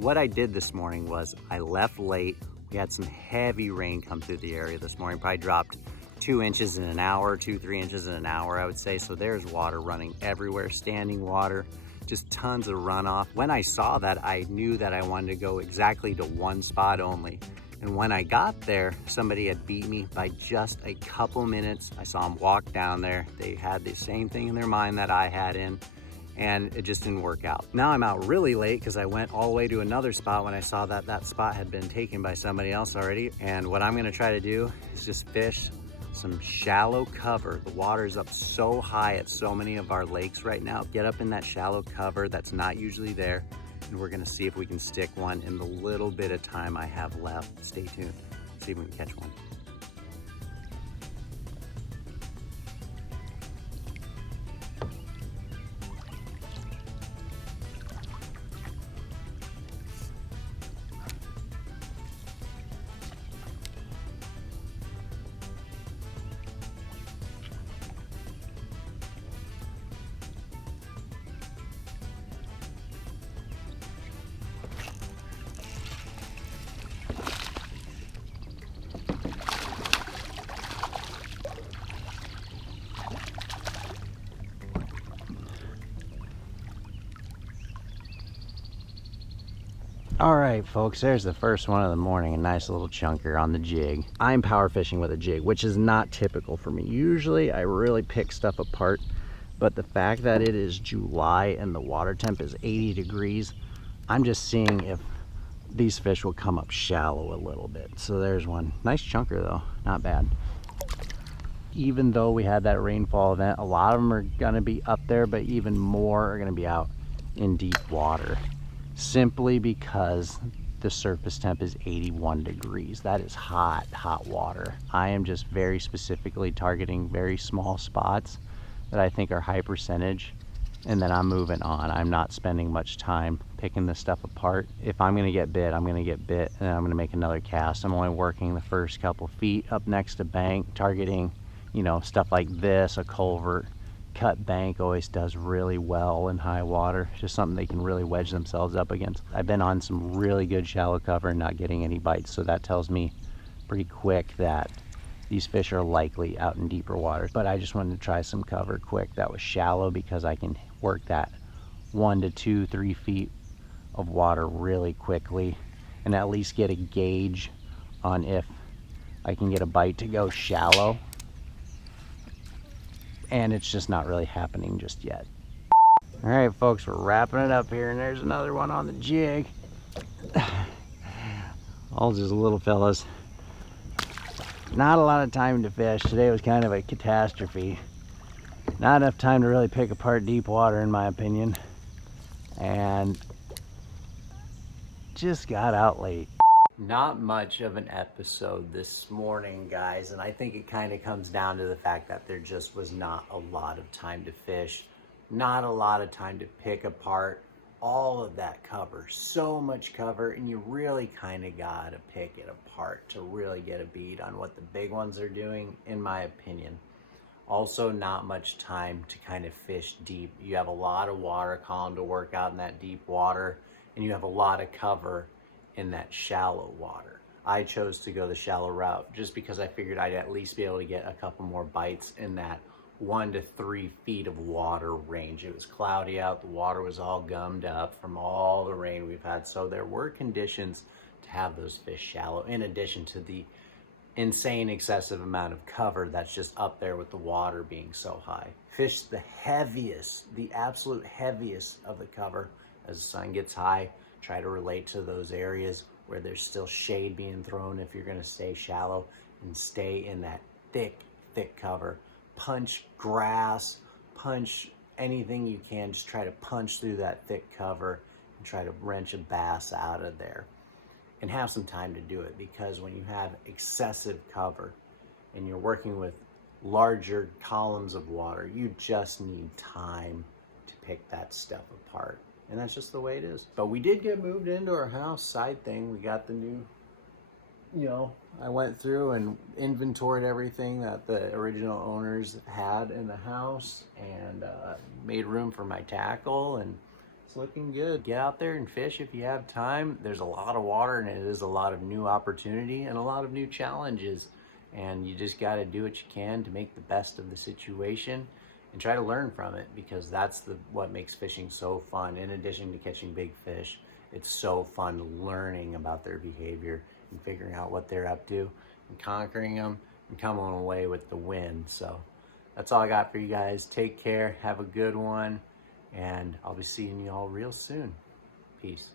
What I did this morning was I left late. We had some heavy rain come through the area this morning, probably dropped 2 inches in an hour, 2-3 inches in an hour, I would say. So there's water running everywhere, standing water, just tons of runoff. When I saw that, I knew that I wanted to go exactly to one spot only. And when I got there, somebody had beat me by just a couple minutes. I saw them walk down there. They had the same thing in their mind that I had in, and it just didn't work out. Now I'm out really late because I went all the way to another spot when I saw that that spot had been taken by somebody else already. And what I'm gonna try to do is just fish some shallow cover. The water's up so high at so many of our lakes right now. Get up in that shallow cover that's not usually there, and we're gonna see if we can stick one in the little bit of time I have left. Stay tuned, see if we can catch one. All right, folks, there's the first one of the morning, a nice little chunker on the jig. I'm power fishing with a jig, which is not typical for me. Usually I really pick stuff apart, but the fact that it is July and the water temp is 80 degrees, I'm just seeing if these fish will come up shallow a little bit. So there's one. Nice chunker though, not bad. Even though we had that rainfall event, a lot of them are gonna be up there, but even more are gonna be out in deep water, simply because the surface temp is 81 degrees. That is hot, hot water. I am just very specifically targeting very small spots that I think are high percentage, and then I'm moving on. I'm not spending much time picking this stuff apart. If I'm gonna get bit, I'm gonna get bit, and then I'm gonna make another cast. I'm only working the first couple feet up next to bank, targeting, you know, stuff like this, a culvert. Cut bank always does really well in high water, just something they can really wedge themselves up against. I've been on some really good shallow cover and not getting any bites, so that tells me pretty quick that these fish are likely out in deeper water. But I just wanted to try some cover quick that was shallow, because I can work that 1 to 2, 3 feet of water really quickly and at least get a gauge on if I can get a bite to go shallow. And it's just not really happening just yet. All right, folks, we're wrapping it up here, and there's another one on the jig. All just little fellas. Not a lot of time to fish. Today was kind of a catastrophe. Not enough time to really pick apart deep water, in my opinion. And just got out late. Not much of an episode this morning, guys, and I think it kind of comes down to the fact that there just was not a lot of time to fish, not a lot of time to pick apart all of that cover. So much cover, and you really kind of got to pick it apart to really get a bead on what the big ones are doing, in my opinion. Also, not much time to kind of fish deep. You have a lot of water column to work out in that deep water, and you have a lot of cover in that shallow water. I chose to go the shallow route just because I figured I'd at least be able to get a couple more bites in that 1 to 3 feet of water range. It was cloudy out, the water was all gummed up from all the rain we've had, so there were conditions to have those fish shallow, in addition to the insane excessive amount of cover that's just up there with the water being so high. Fish the heaviest, the absolute heaviest of the cover as the sun gets high. Try to relate to those areas where there's still shade being thrown if you're going to stay shallow, and stay in that thick cover. Punch grass, punch anything you can. Just try to punch through that thick cover and try to wrench a bass out of there. And have some time to do it, because when you have excessive cover and you're working with larger columns of water, you just need time to pick that stuff apart. And that's just the way it is. But we did get moved into our house side thing. We got the new, I went through and inventoried everything that the original owners had in the house, and made room for my tackle, and It's looking good. Get out there and fish if you have time. There's a lot of water and it is a lot of new opportunity and a lot of new challenges. And you just got to do what you can to make the best of the situation and try to learn from it, because that's what makes fishing so fun. In addition to catching big fish, it's so fun learning about their behavior and figuring out what they're up to and conquering them and coming away with the win. So that's all I got for you guys. Take care. Have a good one. And I'll be seeing you all real soon. Peace.